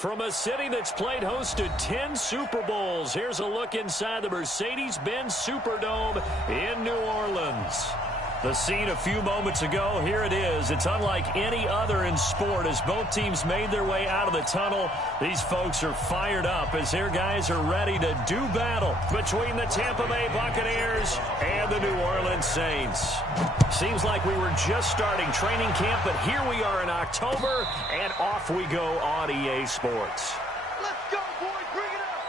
From a city that's played host to 10 Super Bowls, here's a look inside the Mercedes-Benz Superdome in New Orleans. The scene a few moments ago, here it is. It's unlike any other in sport as both teams made their way out of the tunnel. These folks are fired up as their guys are ready to do battle between the Tampa Bay Buccaneers and the New Orleans Saints. Seems like we were just starting training camp, but here we are in October, and off we go on EA Sports. Let's go, boys. Bring it up.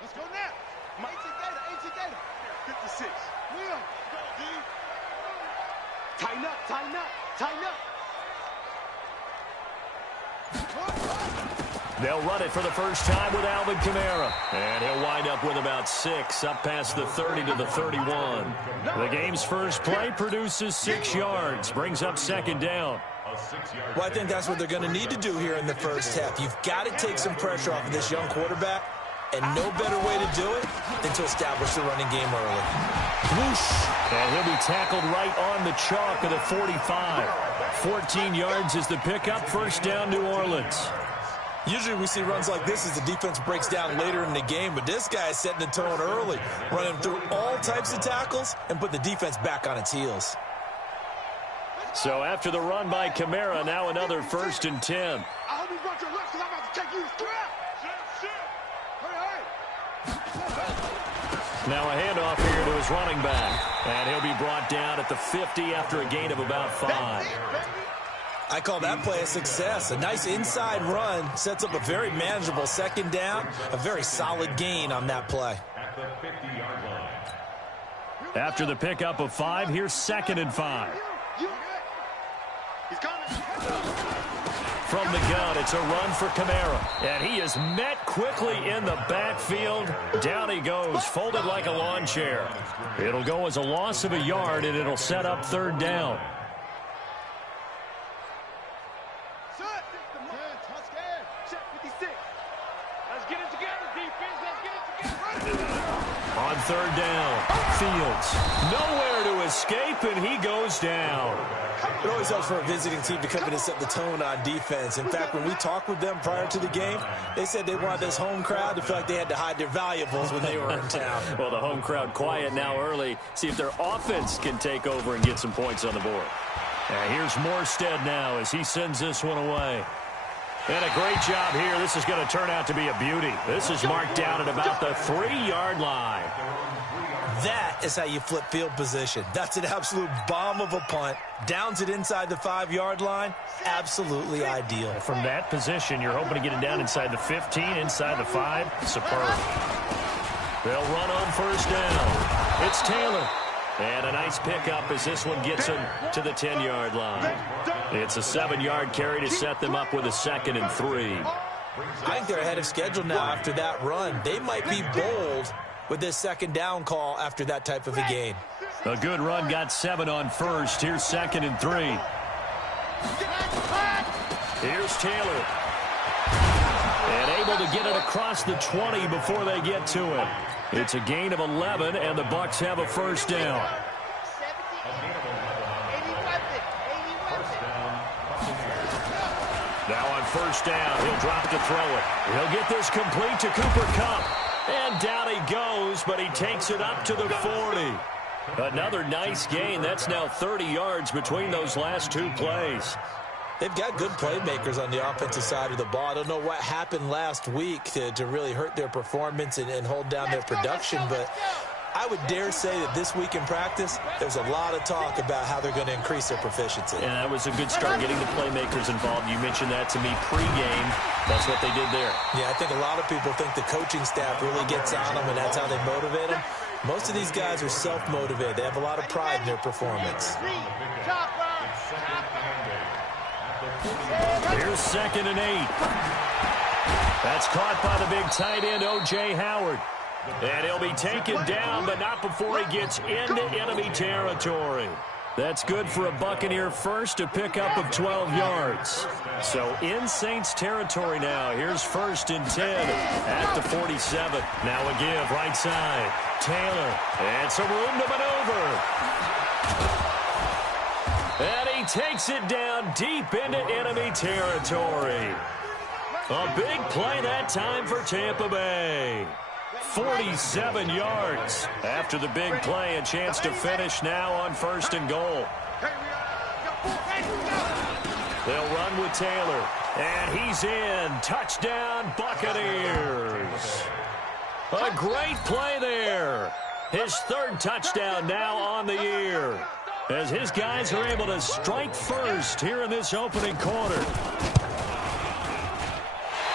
Let's go now. 18 Gator. 56. Will. Go, D. Tighten up, tighten up, tighten up. They'll run it for the first time with Alvin Kamara. And he'll wind up with about 6, up past the 30 to the 31. The game's first play produces 6 yards, brings up second down. Well, I think that's what they're going to need to do here in the first half. You've got to take some pressure off of this young quarterback, and no better way to do it than to establish the running game early. Whoosh. And he'll be tackled right on the chalk of the 45. 14 yards is the pickup, first down New Orleans. Usually we see runs like this as the defense breaks down later in the game, but this guy is setting the tone early, running through all types of tackles and put the defense back on its heels. So after the run by Kamara, now another 1st and 10. I hope you brought your left because I'm about to take you to scrap. Hurry. Now a handoff here to his running back. And he'll be brought down at the 50 after a gain of about 5. I call that play a success. A nice inside run sets up a very manageable second down, a very solid gain on that play. After the pickup of 5, here's 2nd and 5. He's coming. From the gun, it's a run for Kamara. And he is met quickly in the backfield. Down he goes, folded like a lawn chair. It'll go as a loss of a yard, and it'll set up 3rd down. On 3rd down, Fields nowhere to escape, and he goes down. It always helps for a visiting team to come in and set the tone on defense. In fact, when we talked with them prior to the game, they said they wanted this home crowd to feel like they had to hide their valuables when they were in town. Well, the home crowd quiet now early. See if their offense can take over and get some points on the board. And here's Morstead now as he sends this one away. And a great job here. This is going to turn out to be a beauty. This is marked down at about the 3-yard line. That is how you flip field position. That's an absolute bomb of a punt. Downs it inside the 5-yard line. Absolutely ideal. From that position, you're hoping to get it down inside the 15, inside the 5. Superb. They'll run on 1st down. It's Taylor. And a nice pickup as this one gets him to the 10-yard line. It's a 7-yard carry to set them up with a 2nd and 3. I think they're ahead of schedule now after that run. They might be bold with this 2nd down call after that type of a gain. A good run got 7 on 1st. Here's 2nd and 3. Here's Taylor. And able to get it across the 20 before they get to it. It's a gain of 11, and the Bucs have a 1st down. Now on 1st down, he'll drop to throw it. He'll get this complete to Cooper Kupp. And down he goes, but he takes it up to the 40. Another nice gain. That's now 30 yards between those last 2 plays. They've got good playmakers on the offensive side of the ball. I don't know what happened last week to really hurt their performance and hold down their production, but I would dare say that this week in practice, there's a lot of talk about how they're going to increase their proficiency. And that was a good start, getting the playmakers involved. You mentioned that to me pregame. That's what they did there. Yeah, I think a lot of people think the coaching staff really gets on them, and that's how they motivate them. Most of these guys are self-motivated. They have a lot of pride in their performance. Here's 2nd and 8. That's caught by the big tight end, O.J. Howard. And he'll be taken down, but not before he gets into enemy territory. That's good for a Buccaneer first, a pickup of 12 yards. So in Saints territory now. Here's 1st and 10 at the 47. Now a give right side. Taylor, and some room to maneuver. And he takes it down deep into enemy territory. A big play that time for Tampa Bay. 47 yards. After the big play, a chance to finish now on 1st and goal. They'll run with Taylor. And he's in. Touchdown, Buccaneers. A great play there. His 3rd touchdown now on the year, as his guys are able to strike first here in this opening quarter.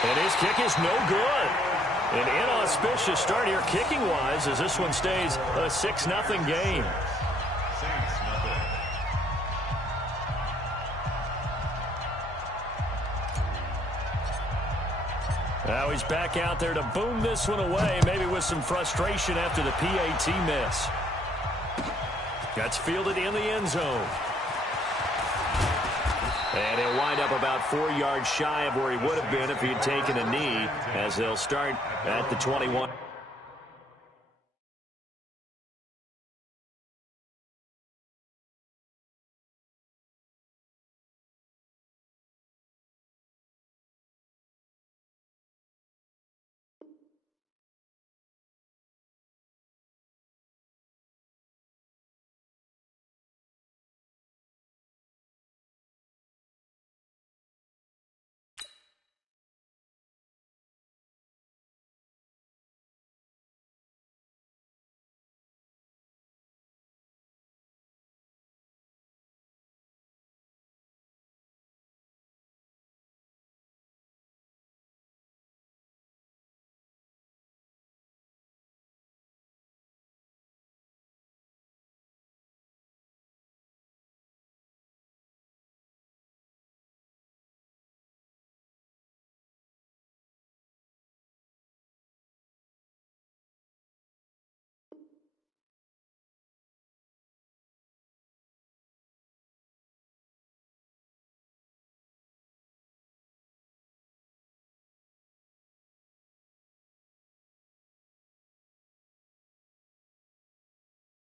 And his kick is no good. An inauspicious start here kicking-wise, as this one stays a 6-0 game. Now he's back out there to boom this one away, maybe with some frustration after the PAT miss. That's fielded in the end zone. And he'll wind up about 4 yards shy of where he would have been if he had taken a knee, as they'll start at the 21.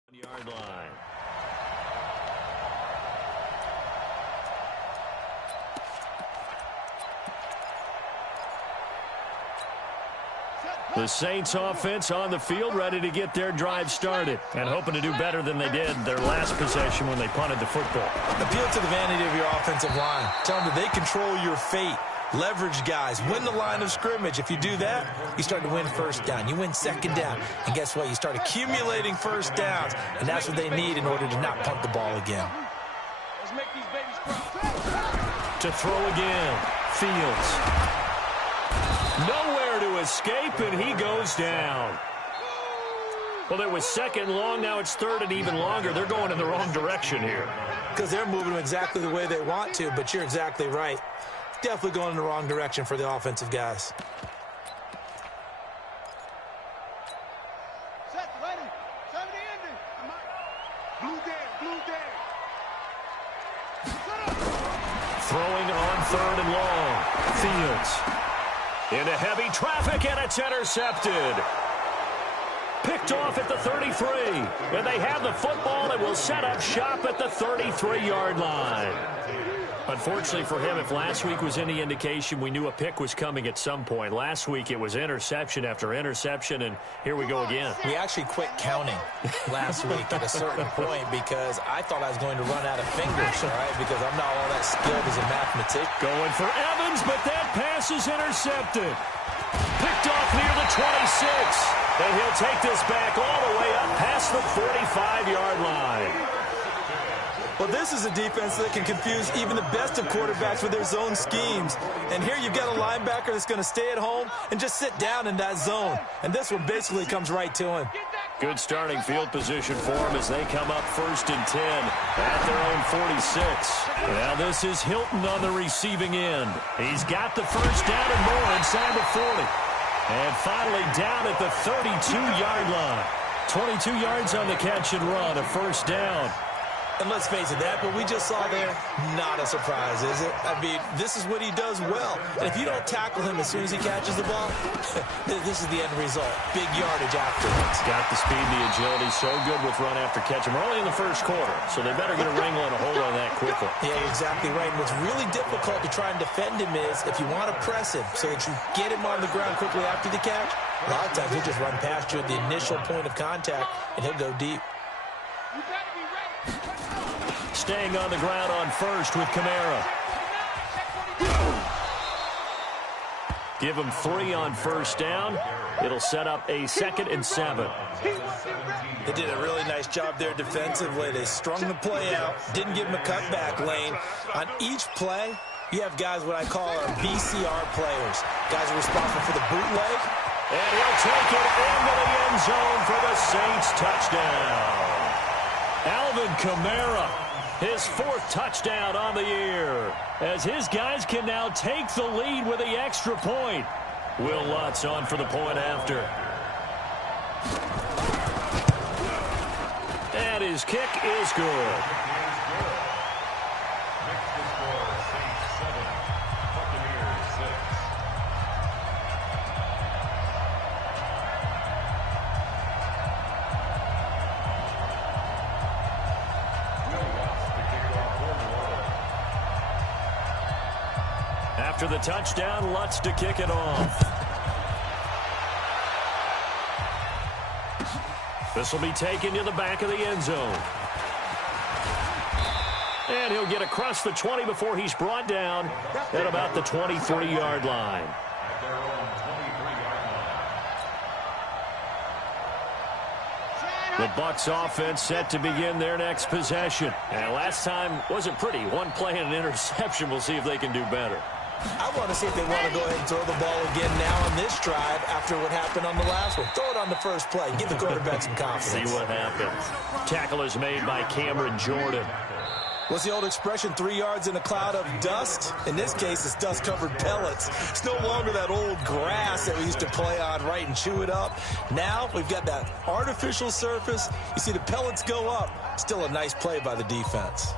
Yard line. The Saints offense on the field, ready to get their drive started and hoping to do better than they did their last possession when they punted the football. Appeal to the vanity of your offensive line. Tell them that they control your fate. Leverage guys. Win the line of scrimmage. If you do that, you start to win 1st down. You win 2nd down. And guess what? You start accumulating 1st downs. And that's what they need in order to not punt the ball again. Let's make these babies cry. To throw again. Fields. Nowhere to escape, and he goes down. Well, it was 2nd long. Now it's 3rd and even longer. They're going in the wrong direction here. Because they're moving them exactly the way they want to, but you're exactly right. Definitely going in the wrong direction for the offensive guys. Set, ready. 70 ending. Blue day, blue day. Set up. Throwing on 3rd and long. Fields. Into heavy traffic, and it's intercepted. Picked off at the 33. And they have the football and will set up shop at the 33-yard line. Unfortunately for him, if last week was any indication, we knew a pick was coming at some point. Last week, it was interception after interception, and here we go again. We actually quit counting last week at a certain point because I thought I was going to run out of fingers, all right, because I'm not all that skilled as a mathematician. Going for Evans, but that pass is intercepted. Picked off near the 26. And he'll take this back all the way up past the 45-yard line. Well, this is a defense that can confuse even the best of quarterbacks with their zone schemes. And here you've got a linebacker that's going to stay at home and just sit down in that zone. And this one basically comes right to him. Good starting field position for him as they come up 1st and 10 at their own 46. Now this is Hilton on the receiving end. He's got the 1st down and more inside the 40. And finally down at the 32-yard line. 22 yards on the catch and run, a 1st down. And let's face it, that what we just saw there, not a surprise, is it? I mean, this is what he does well. And if you don't tackle him as soon as he catches the ball, this is the end result. Big yardage afterwards. Got the speed and the agility, so good with run after catch. And we're only in the first quarter, so they better get a wrangle and a hold on that quickly. Yeah, exactly right. And what's really difficult to try and defend him is if you want to press him so that you get him on the ground quickly after the catch, a lot of times he'll just run past you at the initial point of contact, and he'll go deep. Staying on the ground on first with Kamara. Give him 3 on first down. It'll set up a 2nd and 7. They did a really nice job there defensively. They strung the play out, didn't give him a cutback lane. On each play, you have guys what I call our VCR players. Guys are responsible for the bootleg. And he'll take it into the end zone for the Saints touchdown. Alvin Kamara, his 4th touchdown on the year, as his guys can now take the lead with the extra point. Will Lutz on for the point after. And his kick is good. After the touchdown, Lutz to kick it off. This will be taken to the back of the end zone. And he'll get across the 20 before he's brought down at about the 23-yard line. The Bucs offense set to begin their next possession. And last time wasn't pretty. One play and an interception. We'll see if they can do better. I want to see if they want to go ahead and throw the ball again now on this drive after what happened on the last one. Throw it on the first play. Give the quarterback some confidence. See what happens. Tackle is made by Cameron Jordan. What's the old expression, 3 yards in a cloud of dust? In this case, it's dust-covered pellets. It's no longer that old grass that we used to play on, right, and chew it up. Now we've got that artificial surface. You see the pellets go up. Still a nice play by the defense.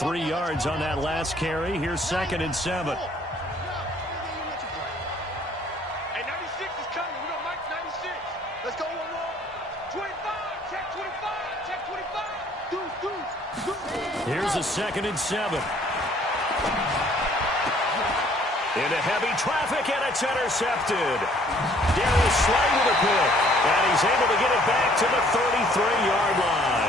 Three yards on that last carry. Here's 2nd and 7. Hey, 96 is coming. We don't like 96. Let's go one more. 25. Check 25. Check 25. Deuce. Here's a 2nd and 7. Into heavy traffic, and it's intercepted. Darius Slay with a pick. And he's able to get it back to the 33-yard line.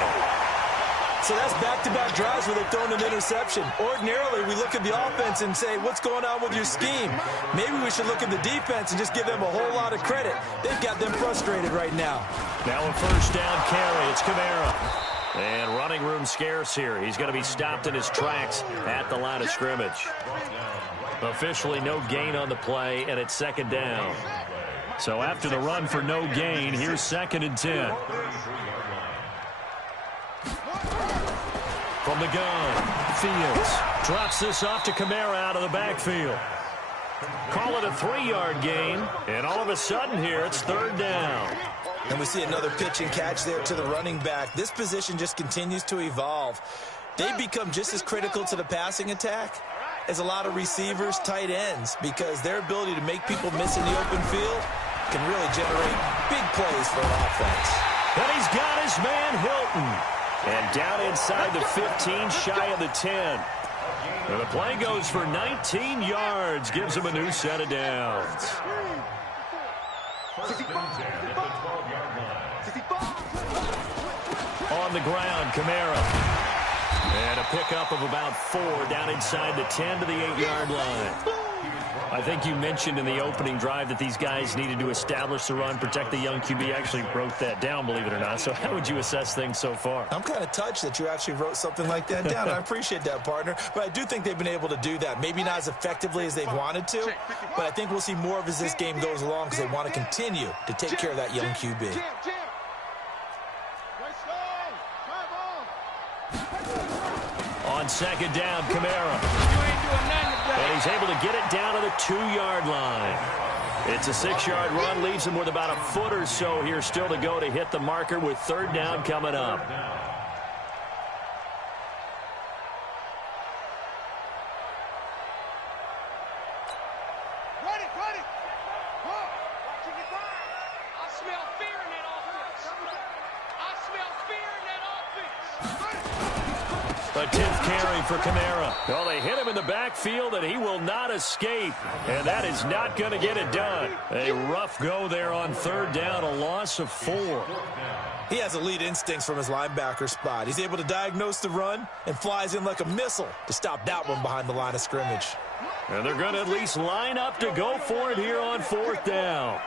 So that's back-to-back drives where they've thrown an interception. Ordinarily, we look at the offense and say, what's going on with your scheme? Maybe we should look at the defense and just give them a whole lot of credit. They've got them frustrated right now. Now a first down carry. It's Kamara. And running room scarce here. He's going to be stopped in his tracks at the line of scrimmage. Officially no gain on the play, and it's 2nd down. So after the run for no gain, here's 2nd and 10. From the gun, Fields drops this off to Kamara out of the backfield. Call it a 3-yard gain, and all of a sudden here it's 3rd down. And we see another pitch and catch there to the running back. This position just continues to evolve. They become just as critical to the passing attack as a lot of receivers, tight ends, because their ability to make people miss in the open field can really generate big plays for an offense. And he's got his man Hilton. And down inside the 15, shy of the 10. And the play goes for 19 yards, gives him a new set of downs. On the ground, Kamara. And a pickup of about 4 down inside the 10 to the 8-yard line. I think you mentioned in the opening drive that these guys needed to establish the run, protect the young QB. Actually wrote that down, believe it or not. So how would you assess things so far? I'm kind of touched that you actually wrote something like that down. I appreciate that, partner. But I do think they've been able to do that. Maybe not as effectively as they've wanted to, but I think we'll see more of as this game goes along because they want to continue to take care of that young QB. On 2nd down, Kamara. And he's able to get it down 2-yard line. It's a 6-yard run, leaves him with about a foot or so here still to go to hit the marker with 3rd down coming up. A 10th carry for Kamara. Well, they hit him in the backfield, and he will not escape. And that is not going to get it done. A rough go there on 3rd down, a loss of 4. He has elite instincts from his linebacker spot. He's able to diagnose the run and flies in like a missile to stop that one behind the line of scrimmage. And they're going to at least line up to go for it here on 4th down.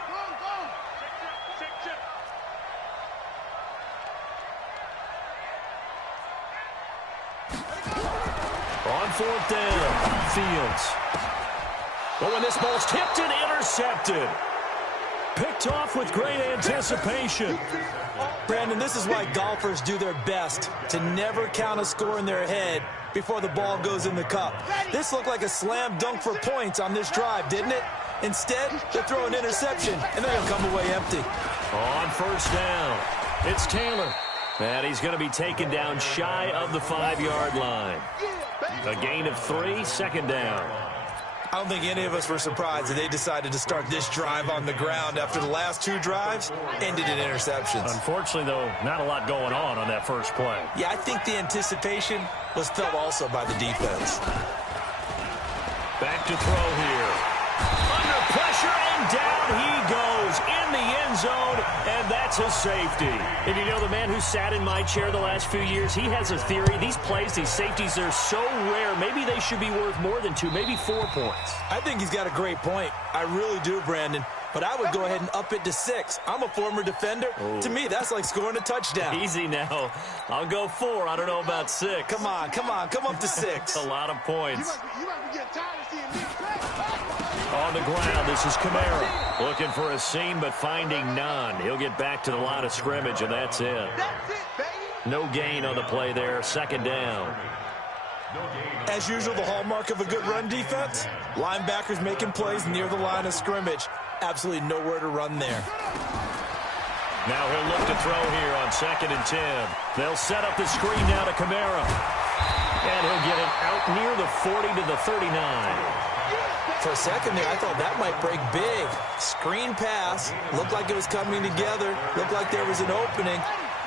On 4th down, Fields. But when this ball's tipped and intercepted. Picked off with great anticipation. Brandon, this is why golfers do their best to never count a score in their head before the ball goes in the cup. This looked like a slam dunk for points on this drive, didn't it? Instead, they throw an interception, and they're going to come away empty. On 1st down, it's Taylor. And he's going to be taken down shy of the 5-yard line. A gain of 3, 2nd down. I don't think any of us were surprised that they decided to start this drive on the ground after the last 2 drives ended in interceptions. Unfortunately, though, not a lot going on that first play. Yeah, I think the anticipation was felt also by the defense. Back to throw here. Under pressure, and down he goes in the end zone, and that's a safety. And you know, the man who sat in my chair the last few years, he has a theory. These plays, these safeties, they're so rare. Maybe they should be worth more than 2, maybe 4 points. I think he's got a great point. I really do, Brandon. But I would go ahead and up it to 6. I'm a former defender. Ooh. To me, that's like scoring a touchdown. Easy now. I'll go 4. I don't know about 6. Come on. Come up to 6. A lot of points. You might be getting tired of seeing me. On the ground, this is Kamara. Looking for a seam, but finding none. He'll get back to the line of scrimmage, and that's it. That's it, baby. No gain on the play there. 2nd down. As usual, the hallmark of a good run defense, linebackers making plays near the line of scrimmage. Absolutely nowhere to run there. Now he'll look to throw here on 2nd and 10. They'll set up the screen now to Kamara. And he'll get it out near the 40 to the 39. For a second there, I thought that might break big. Screen pass. Looked like it was coming together. Looked like there was an opening.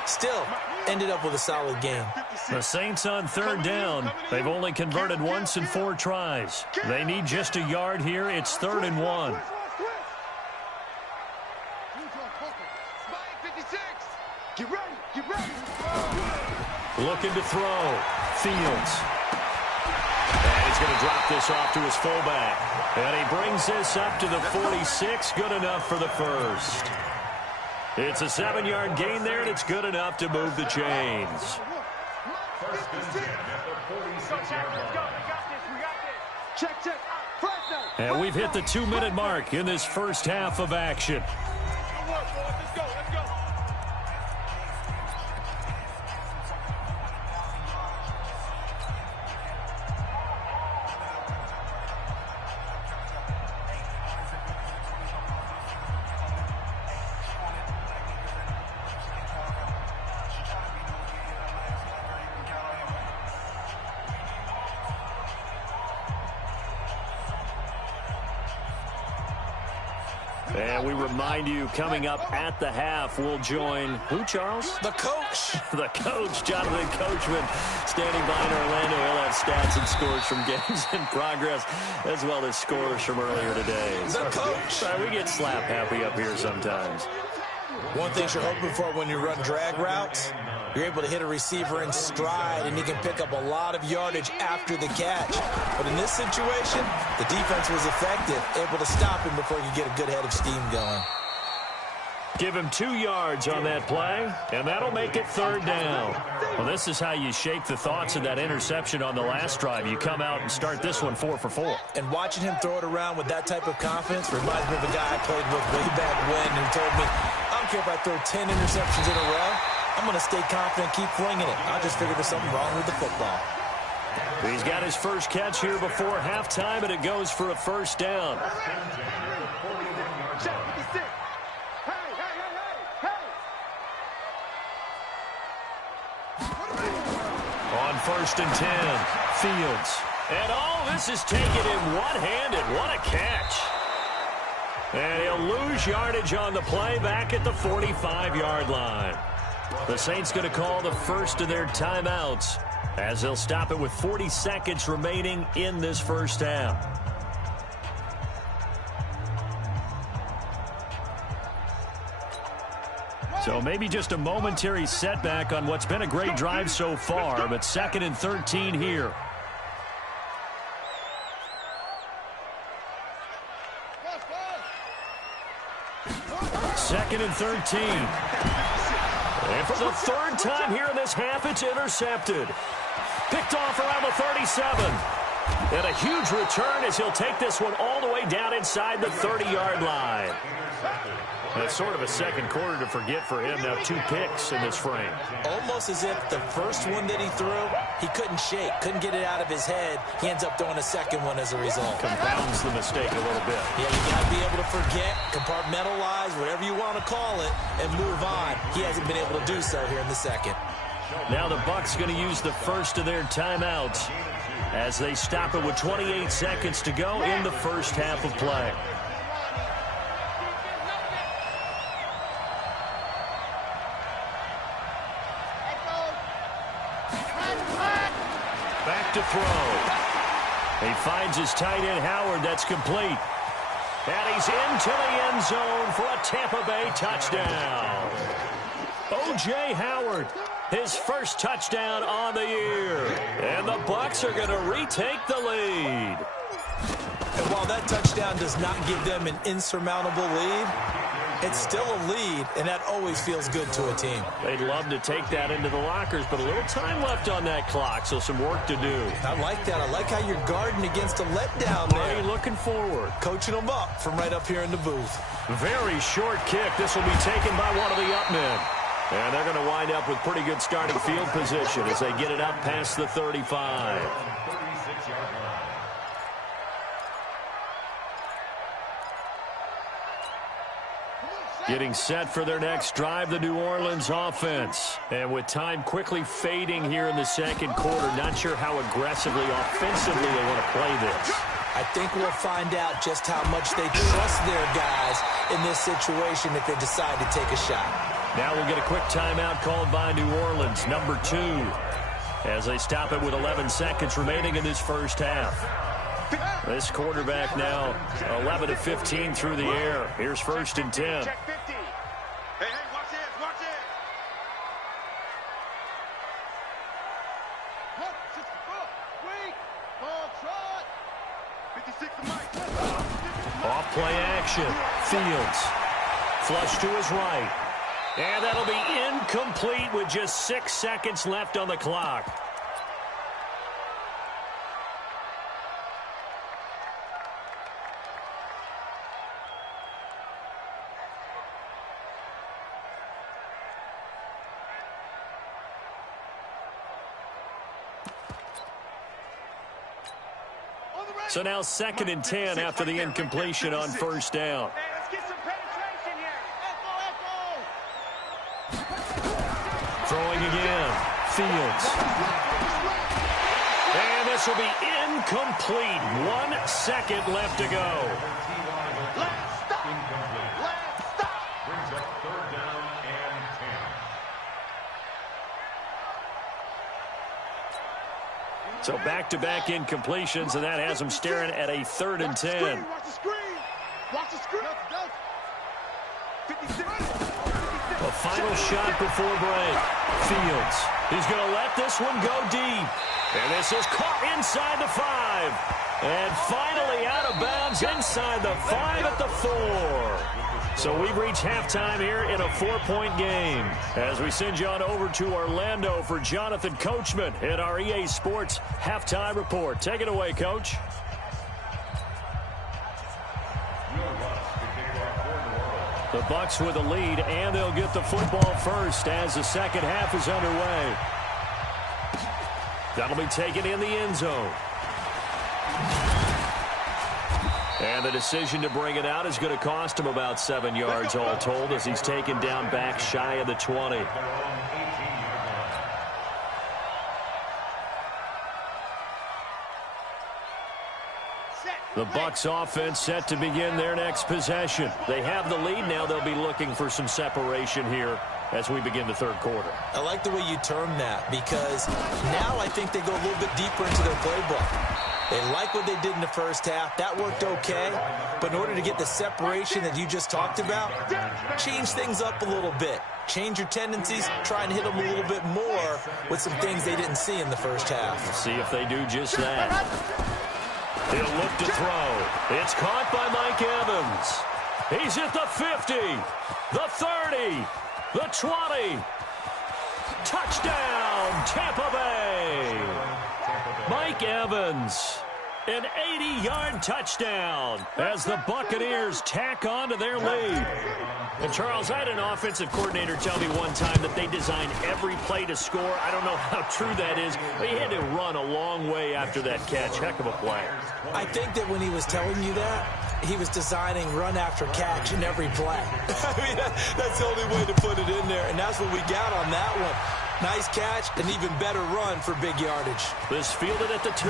Still, ended up with a solid game. The Saints on 3rd down. They've only converted once in 4 tries. They need just a yard here. It's 3rd and 1. Get ready. Get ready. Looking to throw. Fields. And he's going to drop this off to his fullback. And he brings this up to the 46. Good enough for the first. It's a 7-yard gain there, and it's good enough to move the chains. Check. And we've hit the 2-minute mark in this first half of action. Let's go. And we remind you, coming up at the half, we'll join who, Charles? The coach. The coach, Jonathan Coachman, standing by in Orlando. He'll have stats and scores from games in progress, as well as scores from earlier today. The coach. We get slap happy up here sometimes. One thing you're hoping for when you run drag routes, you're able to hit a receiver in stride, and he can pick up a lot of yardage after the catch. But in this situation, the defense was effective, able to stop him before he could get a good head of steam going. Give him 2 yards on that play, and that'll make it 3rd down. Well, this is how you shake the thoughts of that interception on the last drive. You come out and start this one 4 for 4. And watching him throw it around with that type of confidence reminds me of a guy I played with way back when who told me, I don't care if I throw 10 interceptions in a row, I'm going to stay confident, keep flinging it. I just figured there's something wrong with the football. He's got his first catch here before halftime, and it goes for a first down. On 1st and 10, Fields. And all this is taken in one-handed. What a catch. And he'll lose yardage on the play back at the 45-yard line. The Saints going to call the first of their timeouts as they'll stop it with 40 seconds remaining in this first half. So maybe just a momentary setback on what's been a great drive so far, but 2nd and 13 here. Second and 13. And for the 3rd time here in this half, it's intercepted. Picked off around the 37. And a huge return as he'll take this one all the way down inside the 30-yard line. And it's sort of a second quarter to forget for him. Now 2 picks in this frame. Almost as if the first one that he threw, he couldn't shake, couldn't get it out of his head. He ends up throwing a second one as a result. Compounds the mistake a little bit. Yeah, you got to be able to forget, compartmentalize, whatever you want to call it, and move on. He hasn't been able to do so here in the second. Now the Bucs going to use the first of their timeouts as they stop it with 28 seconds to go in the first half of play. Back to throw. He finds his tight end Howard. That's complete. And he's into the end zone for a Tampa Bay touchdown. O.J. Howard, his first touchdown on the year. And the Bucs are going to retake the lead. And while that touchdown does not give them an insurmountable lead, it's still a lead, and that always feels good to a team. They'd love to take that into the lockers, but a little time left on that clock, so some work to do. I like that. I like how you're guarding against a letdown there. Buddy looking forward. Coaching them up from right up here in the booth. Very short kick. This will be taken by one of the up men. And they're going to wind up with pretty good starting field position as they get it up past the 35. Getting set for their next drive, the New Orleans offense. And with time quickly fading here in the second quarter, not sure how aggressively, offensively they want to play this. I think we'll find out just how much they trust their guys in this situation if they decide to take a shot. Now we'll get a quick timeout called by New Orleans, number 2, as they stop it with 11 seconds remaining in this first half. This quarterback now 11 of 15 through the air. Here's 1st and 10. Check 50. Hey, watch this, watch it. Look, 64. Wait. Ball trot. 56 to Mike. Off play action. Fields. Flush to his right. And that'll be incomplete with just 6 seconds left on the clock. So now 2nd and 10 after the incompletion on 1st down. Hey, let's get some penetration here. Throwing again. Fields. And this will be incomplete. 1 second left to go. Let's stop. Let's stop. Brings up 3rd down and 10. So back-to-back incompletions, and that has them staring at a 3rd and 10. Watch the screen. Watch the screen. 56. A final shot before break. Fields. He's going to let this one go deep. And this is caught inside the 5. And finally out of bounds inside the 5 at the 4. So we've reached halftime here in a 4-point game. As we send you on over to Orlando for Jonathan Coachman in our EA Sports Halftime Report. Take it away, Coach. The Bucs with the lead, and they'll get the football first as the second half is underway. That'll be taken in the end zone. And the decision to bring it out is going to cost him about 7 yards all told as he's taken down back shy of the 20. The Bucs offense set to begin their next possession. They have the lead. Now they'll be looking for some separation here as we begin the third quarter. I like the way you term that because now I think they go a little bit deeper into their playbook. They like what they did in the first half. That worked okay. But in order to get the separation that you just talked about, change things up a little bit. Change your tendencies. Try and hit them a little bit more with some things they didn't see in the first half. We'll see if they do just that. He'll look to throw. It's caught by Mike Evans. He's at the 50, the 30, the 20. Touchdown, Tampa Bay. Mike Evans, an 80-yard touchdown as the Buccaneers tack on to their lead. And, Charles, I had an offensive coordinator tell me one time that they design every play to score. I don't know how true that is, but he had to run a long way after that catch. Heck of a play. I think that when he was telling you that, he was designing run after catch in every play. I mean, that's the only way to put it in there, and that's what we got on that one. Nice catch, an even better run for big yardage. This fielded at the 2.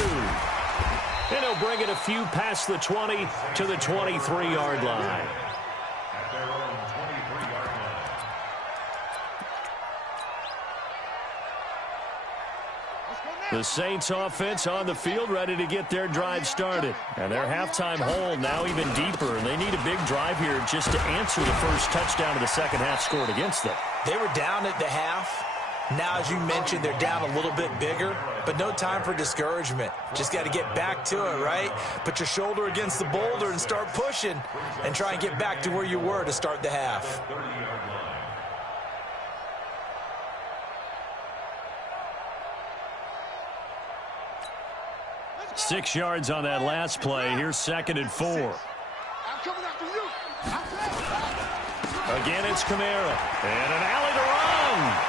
And he'll bring it a few past the 20 to the 23-yard line. The Saints offense on the field ready to get their drive started. And their halftime hole now even deeper. And they need a big drive here just to answer the first touchdown of the second half scored against them. They were down at the half. Now, as you mentioned, they're down a little bit bigger, but no time for discouragement. Just got to get back to it, right? Put your shoulder against the boulder and start pushing and try and get back to where you were to start the half. 6 yards on that last play. Here's 2nd and 4. Again, it's Kamara. And an alley to run.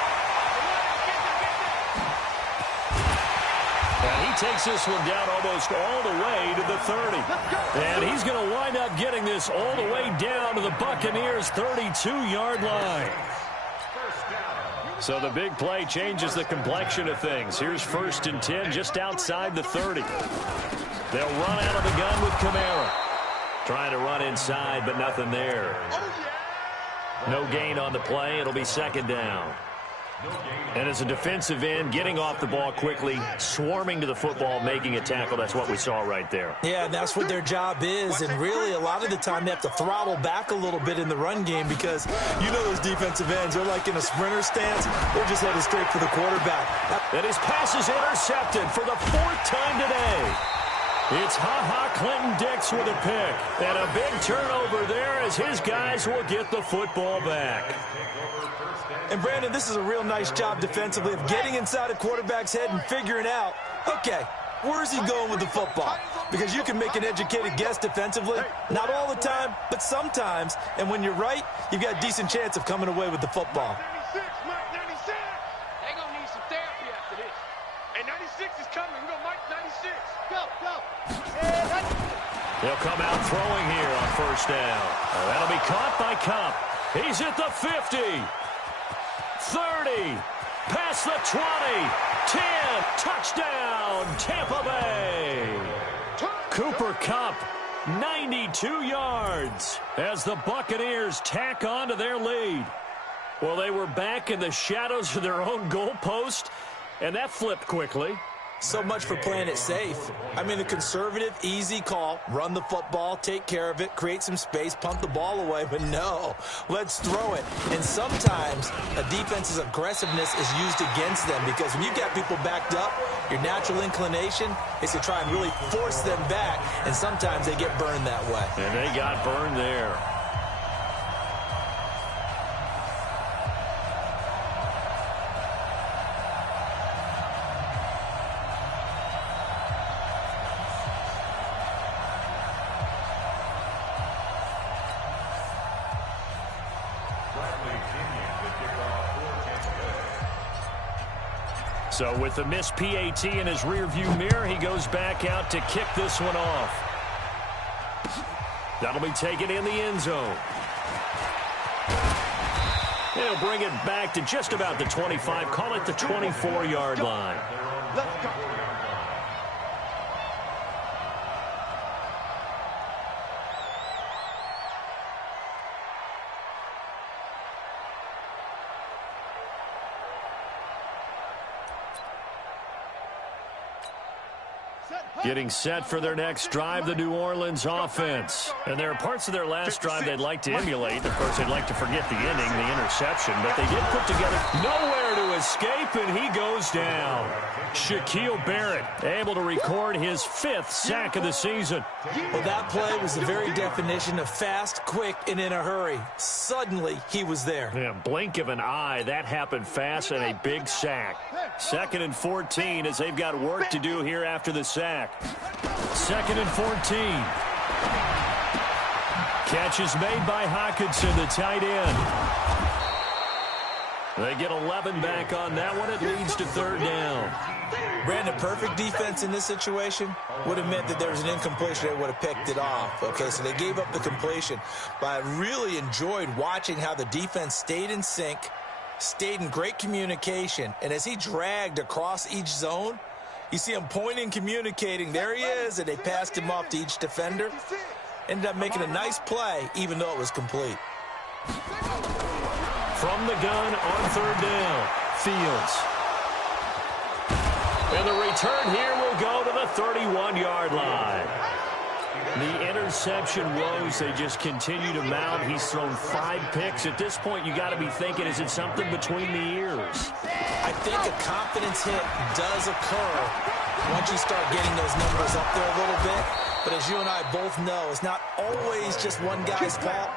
And he takes this one down almost all the way to the 30. And he's going to wind up getting this all the way down to the Buccaneers' 32-yard line. So the big play changes the complexion of things. Here's 1st and 10 just outside the 30. They'll run out of the gun with Kamara. Trying to run inside, but nothing there. No gain on the play. It'll be 2nd down. And as a defensive end, getting off the ball quickly, swarming to the football, making a tackle, that's what we saw right there. Yeah, that's what their job is. And really, a lot of the time, they have to throttle back a little bit in the run game because you know those defensive ends, they're like in a sprinter stance. They're just headed straight for the quarterback. And his pass is intercepted for the 4th time today. It's Ha-Ha Clinton-Dix with a pick. And a big turnover there as his guys will get the football back. And, Brandon, this is a real nice job defensively of getting inside a quarterback's head and figuring out, okay, where's he going with the football? Because you can make an educated guess defensively. Not all the time, but sometimes. And when you're right, you've got a decent chance of coming away with the football. 96, Mike 96. They're going to need some therapy after this. And 96 is coming. We're going to Mike 96. Go, go. They'll come out throwing here on 1st down. That'll be caught by Kupp. He's at the 50. 30, past the 20, 10, touchdown, Tampa Bay. Cooper Kupp, 92 yards as the Buccaneers tack on to their lead. Well, they were back in the shadows of their own goalpost, and that flipped quickly. So much for playing it safe. I mean, the conservative, easy call, run the football, take care of it, create some space, pump the ball away. But no, let's throw it. And sometimes a defense's aggressiveness is used against them because when you've got people backed up, your natural inclination is to try and really force them back. And sometimes they get burned that way. And they got burned there. So with the missed PAT in his rearview mirror, he goes back out to kick this one off. That'll be taken in the end zone. He'll bring it back to just about the 25. Call it the 24-yard line. Let's go. Getting set for their next drive, the New Orleans offense. And there are parts of their last drive they'd like to emulate. Of course, they'd like to forget the ending, the interception. But they did put together nowhere to escape, and he goes down. Shaquille Barrett able to record his 5th sack of the season. Well, that play was the very definition of fast, quick, and in a hurry. Suddenly, he was there. Yeah, blink of an eye. That happened fast and a big sack. 2nd and 14 as they've got work to do here after the sack. 2nd and 14. Catch is made by Hockenson, the tight end. They get 11 back on that one. It leads to 3rd down. Brandon, perfect defense in this situation would have meant that there was an incompletion. They would have picked it off. Okay, so they gave up the completion. But I really enjoyed watching how the defense stayed in sync, stayed in great communication, and as he dragged across each zone, you see him pointing, communicating. There he is, and they passed him off to each defender. Ended up making a nice play, even though it was complete. From the gun on 3rd down, Fields. And the return here will go to the 31-yard line. The interception woes, they just continue to mount. He's thrown 5 picks. At this point, you got to be thinking, is it something between the ears? I think a confidence hit does occur once you start getting those numbers up there a little bit. But as you and I both know, it's not always just one guy's fault.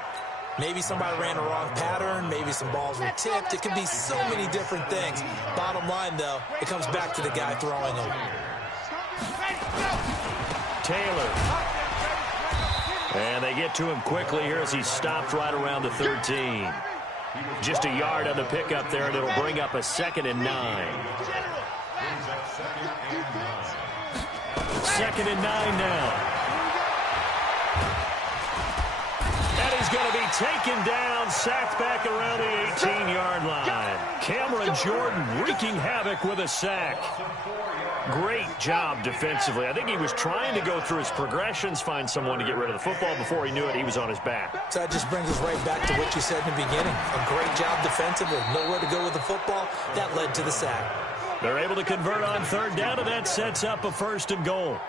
Maybe somebody ran a wrong pattern. Maybe some balls were tipped. It could be so many different things. Bottom line, though, it comes back to the guy throwing them. Taylor. And they get to him quickly here as he stopped right around the 13. Just a yard on the pickup there, and it'll bring up a 2nd and 9. 2nd and 9 now. And he's going to be taken down, sacked back around the 18-yard line. Cameron Jordan wreaking havoc with a sack. Great job defensively. I think he was trying to go through his progressions, find someone to get rid of the football. Before he knew it, he was on his back. So that just brings us right back to what you said in the beginning. A great job defensively. Nowhere to go with the football. That led to the sack. They're able to convert on 3rd down, and that sets up a 1st and goal.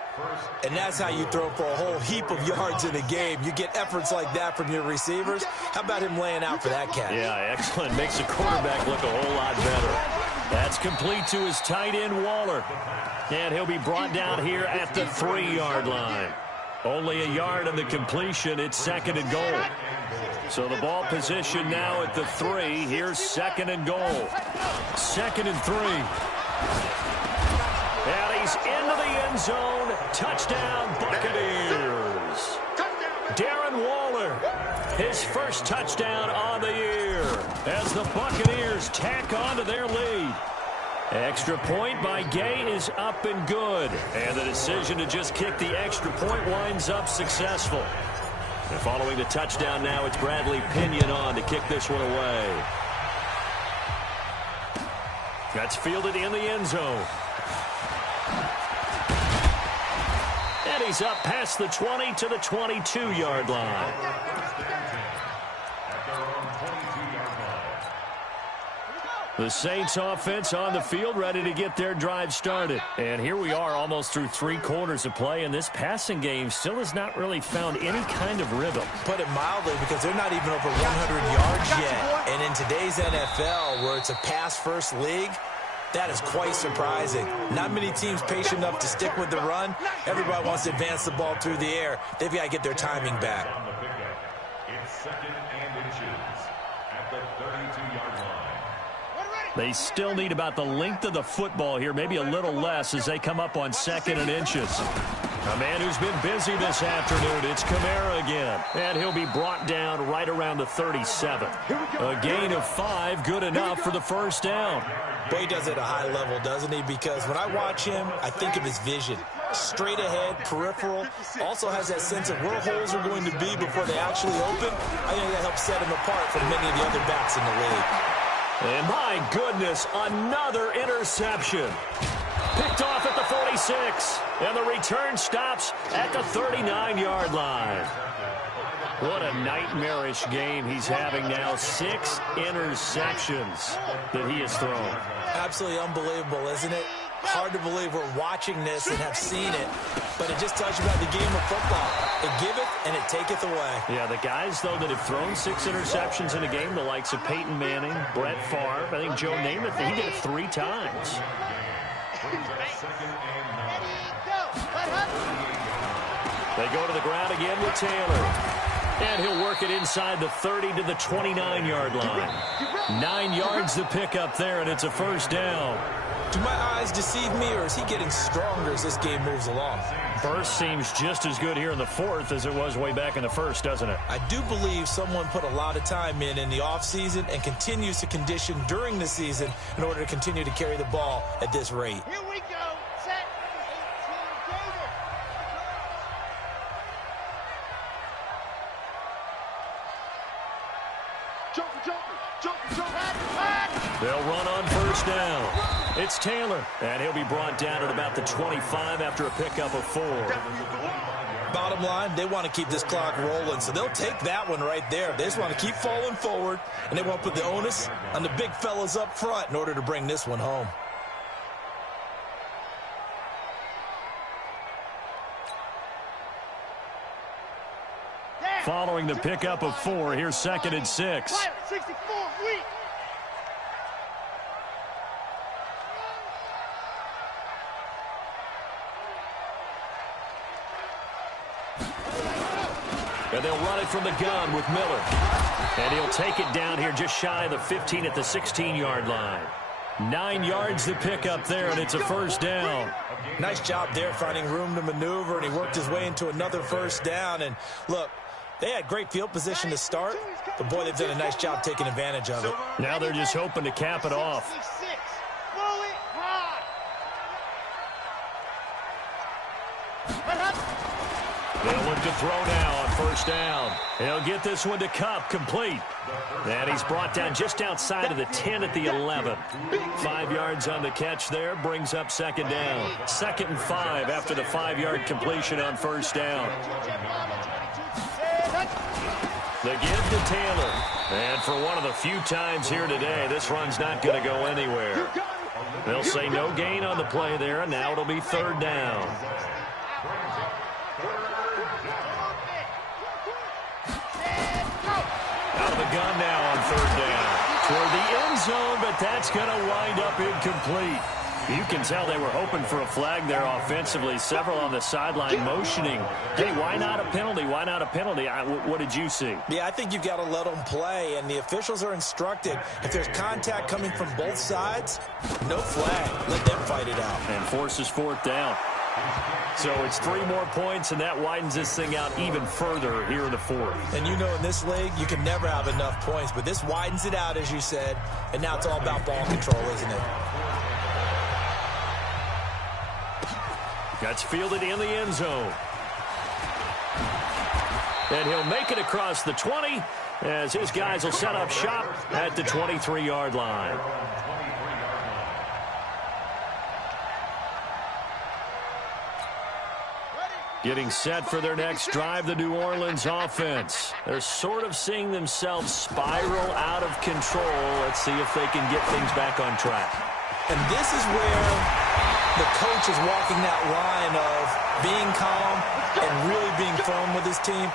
And that's how you throw for a whole heap of yards in a game. You get efforts like that from your receivers. How about him laying out for that catch? Yeah, excellent. Makes the quarterback look a whole lot better. That's complete to his tight end, Waller. And he'll be brought down here at the 3-yard line. Only a yard on the completion. It's 2nd and goal. So the ball position now at the 3. Here's 2nd and goal. 2nd and 3. And he's into the end zone. Touchdown, Buccaneers. Darren Waller, his first touchdown on the year as the Buccaneers tack on to their lead. Extra point by Gay is up and good. And the decision to just kick the extra point winds up successful. And following the touchdown now, it's Bradley Pinion on to kick this one away. That's fielded in the end zone. And he's up past the 20 to the 22-yard line. The Saints offense on the field, ready to get their drive started. And here we are almost through 3 quarters of play, and this passing game still has not really found any kind of rhythm. Put it mildly, because they're not even over 100 yards yet. And in today's NFL, where it's a pass-first league, that is quite surprising. Not many teams patient enough to stick with the run. Everybody wants to advance the ball through the air. They've got to get their timing back. It's 2nd and inches at the 32-yard line. They still need about the length of the football here, maybe a little less as they come up on 2nd and inches. A man who's been busy this afternoon, it's Kamara again. And he'll be brought down right around the 37. A gain of 5, good enough for the first down. Boy, he does it at a high level, doesn't he? Because when I watch him, I think of his vision. Straight ahead, peripheral, also has that sense of where holes are going to be before they actually open. I think that helps set him apart from many of the other backs in the league. And my goodness, another interception. Picked off at the 46, and the return stops at the 39-yard line. What a nightmarish game he's having now. 6 interceptions that he has thrown. Absolutely unbelievable, isn't it? Hard to believe we're watching this and have seen it, but it just tells you about the game of football. It giveth and it taketh away. Yeah, the guys, though, that have thrown 6 interceptions in a game, the likes of Peyton Manning, Brett Favre, I think Joe Namath, he did it 3 times. They go to the ground again with Taylor. And he'll work it inside the 30 to the 29-yard line. 9 yards to pick up there, and it's a first down. Do my eyes deceive me, or is he getting stronger as this game moves along? Burst seems just as good here in the 4th as it was way back in the 1st, doesn't it? I do believe someone put a lot of time in the offseason and continues to condition during the season in order to continue to carry the ball at this rate. Here we go. Set. 18 Gator. Jumper. They'll run on first down. It's Taylor, and he'll be brought down at about the 25 after a pickup of 4. Bottom line, they want to keep this clock rolling, so they'll take that one right there. They just want to keep falling forward, and they want to put the onus on the big fellas up front in order to bring this one home. Following the pickup of 4, here's 2nd and 6. 64, weak. And they'll run it from the gun with Miller. And he'll take it down here just shy of the 15 at the 16-yard line. 9 yards to pick up there, and it's a first down. Nice job there finding room to maneuver, and he worked his way into another first down. And look, they had great field position to start, but boy, they've done a nice job taking advantage of it. Now they're just hoping to cap it off. They'll look to throw now on first down. He'll get this one to Cup, complete. And he's brought down just outside of the 10 at the 11. 5 yards on the catch there, brings up 2nd down. 2nd and 5 after the 5-yard completion on first down. The give to Taylor. And for one of the few times here today, this run's not going to go anywhere. They'll say no gain on the play there, and now it'll be 3rd down. Out of the gun now on 3rd down. Toward the end zone, but that's going to wind up incomplete. You can tell they were hoping for a flag there offensively. Several on the sideline motioning. Hey, why not a penalty? Why not a penalty? What did you see? Yeah, I think you've got to let them play, and the officials are instructed. If there's contact coming from both sides, no flag. Let them fight it out. And forces 4th down. So it's 3 more points, and that widens this thing out even further here in the 4th. And you know in this league, you can never have enough points, but this widens it out, as you said, and now it's all about ball control, isn't it? That's fielded in the end zone. And he'll make it across the 20 as his guys will set up shop at the 23-yard line. Getting set for their next drive, the New Orleans offense. They're sort of seeing themselves spiral out of control. Let's see if they can get things back on track. And this is where the coach is walking that line of being calm and really being firm with his team.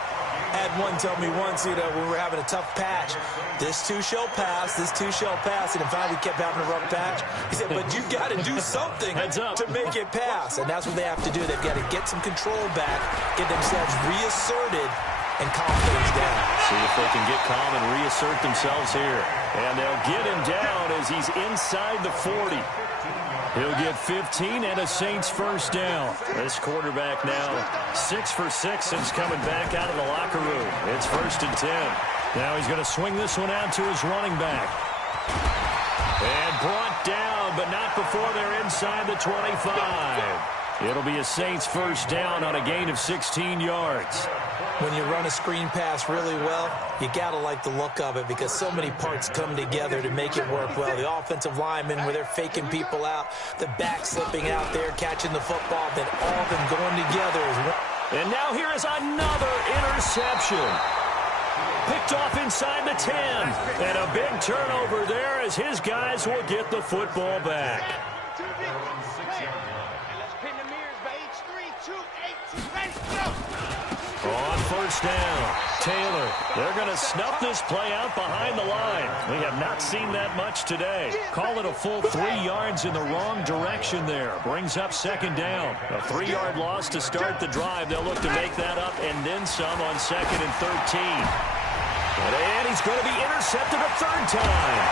I had one tell me once, when we were having a tough patch, this too shall pass, this too shall pass, and in fact we kept having a rough patch. He said, but you've got to do something to make it pass, and that's what they have to do. They've got to get some control back, get themselves reasserted, and calm things down. See if they can get calm and reassert themselves here. And they'll get him down as he's inside the 40. He'll get 15 and a Saints first down. This quarterback now 6 for 6 since coming back out of the locker room. It's 1st and 10. Now he's going to swing this one out to his running back. And brought down, but not before they're inside the 25. It'll be a Saints first down on a gain of 16 yards. When you run a screen pass really well, you got to like the look of it because so many parts come together to make it work well. The offensive linemen, where they're faking people out, the back slipping out there, catching the football, then all of them going together as one. And now here is another interception. Picked off inside the 10. And a big turnover there as his guys will get the football back. On first down, Taylor. They're going to snuff this play out behind the line. We have not seen that much today. Call it a full 3 yards in the wrong direction there. Brings up second down. A 3-yard loss to start the drive. They'll look to make that up and then some on second and 13. And he's going to be intercepted a third time.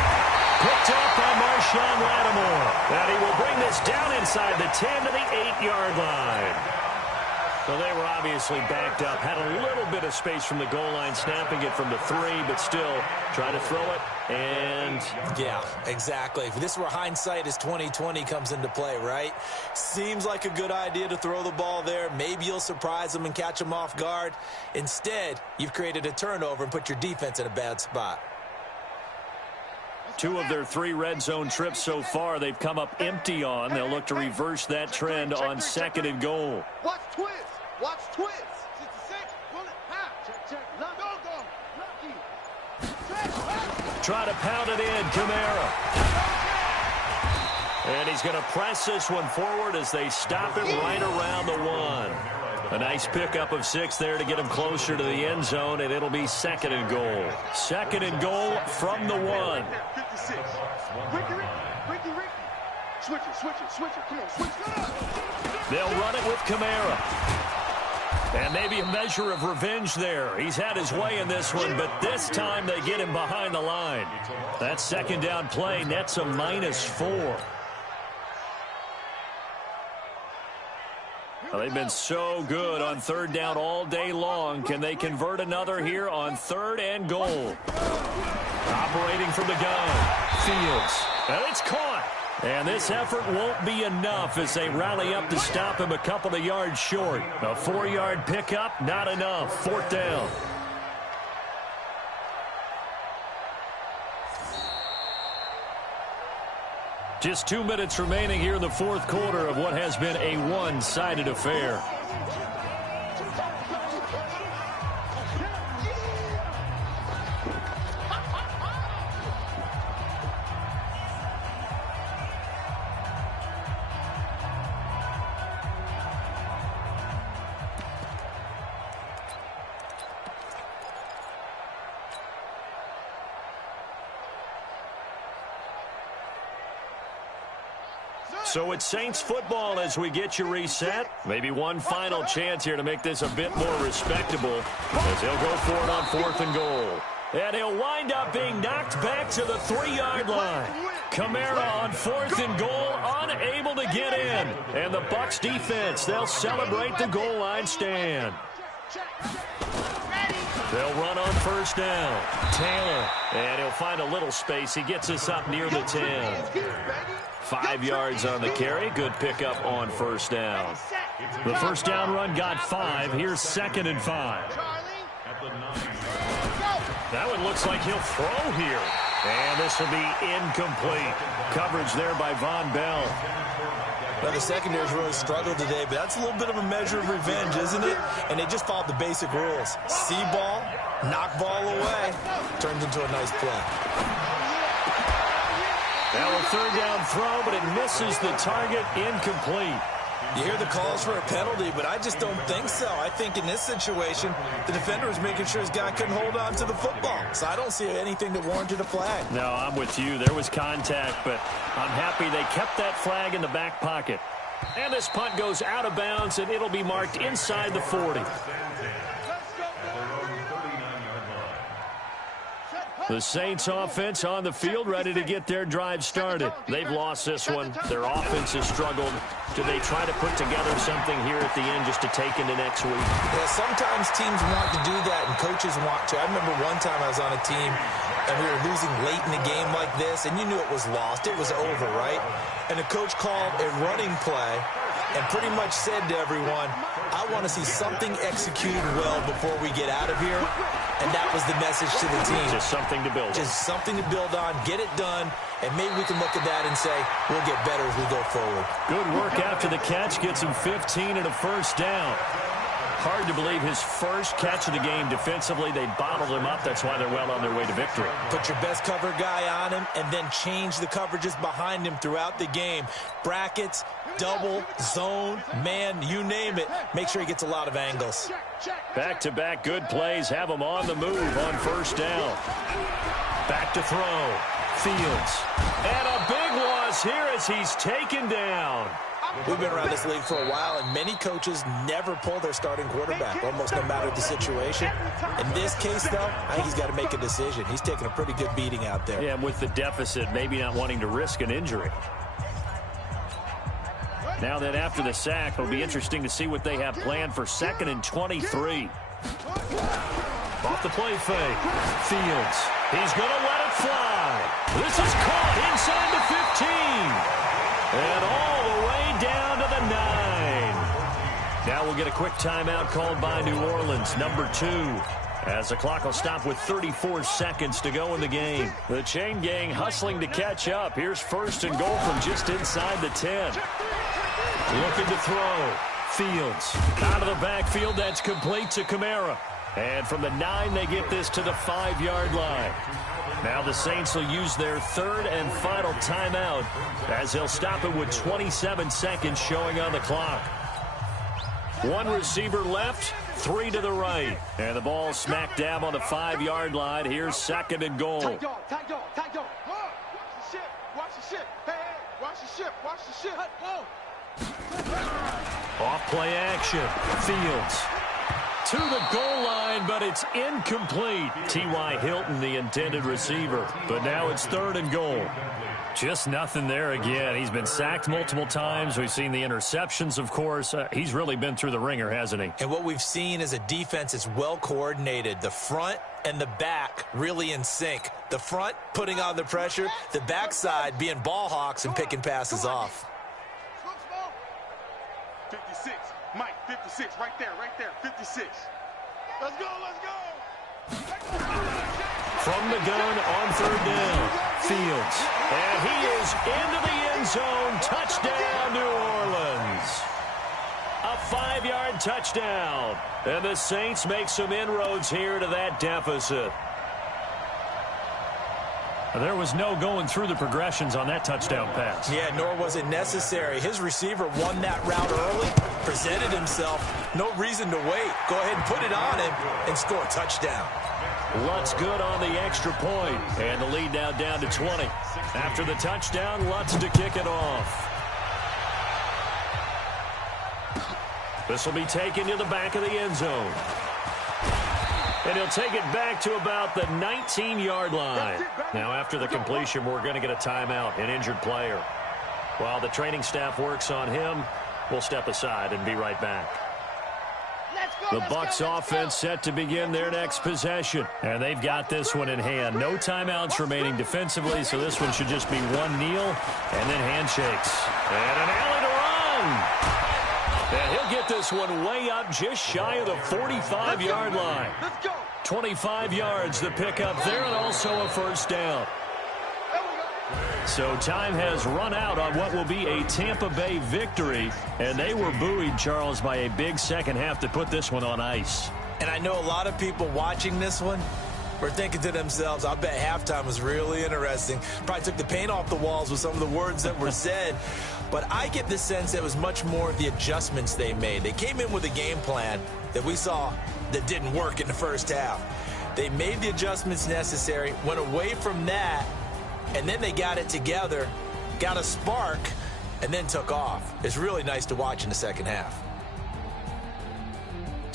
Picked off by Marshawn Lattimore. And he will bring this down inside the 10 to the 8-yard line. So they were obviously backed up. Had a little bit of space from the goal line, snapping it from the 3, but still try to throw it. And yeah, exactly. This is where hindsight is 20/20 comes into play, right? Seems like a good idea to throw the ball there. Maybe you'll surprise them and catch them off guard. Instead, you've created a turnover and put your defense in a bad spot. 2 of their 3 red zone trips so far, they've come up empty on. They'll look to reverse that trend on second and goal. Watch twist. Watch twist. 66. Bullet. Check, check. Lock. Go, go. Lucky. Try to pound it in, Kamara. And he's going to press this one forward as they stop it right around the 1. A nice pickup of 6 there to get him closer to the end zone, and it'll be second and goal. Second and goal from the 1. 56. Ricky. Switch it. Come on, switch it. They'll run it with Kamara. And maybe a measure of revenge there. He's had his way in this one, but this time they get him behind the line. That second down play nets a -4. Well, they've been so good on third down all day long. Can they convert another here on third and goal? Operating from the gun. Fields. And it's caught. And this effort won't be enough as they rally up to stop him a couple of yards short. A 4-yard pickup, not enough. Fourth down. Just 2 minutes remaining here in the fourth quarter of what has been a one-sided affair. So it's Saints football as we get you reset. Maybe one final chance here to make this a bit more respectable as he'll go for it on fourth and goal. And he'll wind up being knocked back to the 3-yard line. Kamara on fourth and goal, unable to get in. And the Bucs defense, they'll celebrate the goal line stand. They'll run on first down. Taylor, and he'll find a little space. He gets us up near the 10. 5 yards on the carry. Good pickup on first down. The first down run got 5. Here's second and 5. That one looks like he'll throw here. And this will be incomplete. Coverage there by Von Bell. Well, the secondary's really struggled today, but that's a little bit of a measure of revenge, isn't it? And they just followed the basic rules. See ball, knock ball away. Turns into a nice play. Now a third down throw, but it misses the target, incomplete. You hear the calls for a penalty, but I just don't think so. I think in this situation, the defender was making sure his guy couldn't hold on to the football. So I don't see anything that warranted a flag. No, I'm with you. There was contact, but I'm happy they kept that flag in the back pocket. And this punt goes out of bounds, and it'll be marked inside the 40. The Saints offense on the field, ready to get their drive started. They've lost this one. Their offense has struggled. Do they try to put together something here at the end just to take into next week? Yeah, sometimes teams want to do that and coaches want to. I remember one time I was on a team and we were losing late in a game like this, and you knew it was lost. It was over, right? And the coach called a running play and pretty much said to everyone, I want to see something executed well before we get out of here. And that was the message to the team. Just something to build on. Just something to build on, get it done, and maybe we can look at that and say, we'll get better as we go forward. Good work after the catch, gets him 15 and a first down. Hard to believe his first catch of the game defensively. They bottled him up. That's why they're well on their way to victory. Put your best cover guy on him and then change the coverages behind him throughout the game. Brackets, double, zone, man, you name it. Make sure he gets a lot of angles. Back-to-back good plays have him on the move on first down. Back to throw. Fields. And a big loss here as he's taken down. We've been around this league for a while, and many coaches never pull their starting quarterback, almost no matter the situation. In this case, though, I think he's got to make a decision. He's taking a pretty good beating out there. Yeah, and with the deficit, maybe not wanting to risk an injury. Now that after the sack, it'll be interesting to see what they have planned for 2nd and 23. Off the play fake. Fields. He's going to let it fly. This is caught inside the 15. And all the way down to the 9. Now we'll get a quick timeout called by New Orleans, number 2. As the clock will stop with 34 seconds to go in the game. The chain gang hustling to catch up. Here's 1st and goal from just inside the 10. Looking to throw. Fields. Out of the backfield, that's complete to Kamara. And from the 9, they get this to the 5-yard line. Now the Saints will use their 3rd and final timeout as they'll stop it with 27 seconds showing on the clock. 1 receiver left, 3 to the right. And the ball smack dab on the 5-yard line. Here's 2nd and goal. Tight dog. Watch the ship. Hey, watch the ship. Watch the ship. Off play action. Fields. To the goal line, but it's incomplete. T.Y. Hilton, the intended receiver. But now it's 3rd and goal. Just nothing there again. He's been sacked multiple times. We've seen the interceptions, of course. He's really been through the ringer, hasn't he? And what we've seen is a defense that's well coordinated. The front and the back really in sync. The front putting on the pressure. The backside being ball hawks and picking passes off. 56. Mike, 56, right there, 56. Let's go. From the gun on 3rd down, Fields. And he is into the end zone. Touchdown, New Orleans. A 5-yard touchdown. And the Saints make some inroads here to that deficit. There was no going through the progressions on that touchdown pass. Yeah, nor was it necessary. His receiver won that route early, presented himself. No reason to wait. Go ahead and put it on him and score a touchdown. Lutz good on the extra point. And the lead now down to 20. After the touchdown, Lutz to kick it off. This will be taken to the back of the end zone. And he'll take it back to about the 19-yard line. Now, after the completion, we're going to get a timeout, an injured player. While the training staff works on him, we'll step aside and be right back. The Bucs offense set to begin their next possession. And they've got this one in hand. No timeouts remaining defensively, so this one should just be one kneel and then handshakes. And an alley to run. And he'll get this one way up just shy of the 45-yard line. 25 yards the pickup there, and also a first down. So time has run out on what will be a Tampa Bay victory, and they were buoyed, Charles, by a big second half to put this one on ice. And I know a lot of people watching this one were thinking to themselves, I bet halftime was really interesting. Probably took the paint off the walls with some of the words that were said. But I get the sense it was much more the adjustments they made. They came in with a game plan that we saw that didn't work in the first half. They made the adjustments necessary, went away from that, and then they got it together, got a spark, and then took off. It's really nice to watch in the second half.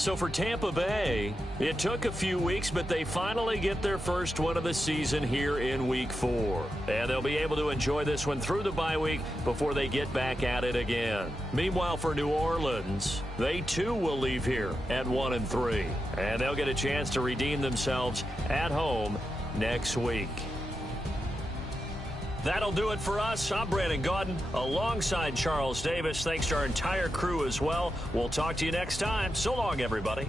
So for Tampa Bay, it took a few weeks, but they finally get their first win of the season here in Week 4. And they'll be able to enjoy this one through the bye week before they get back at it again. Meanwhile, for New Orleans, they too will leave here at 1-3. And they'll get a chance to redeem themselves at home next week. That'll do it for us. I'm Brandon Gaudin alongside Charles Davis. Thanks to our entire crew as well. We'll talk to you next time. So long, everybody.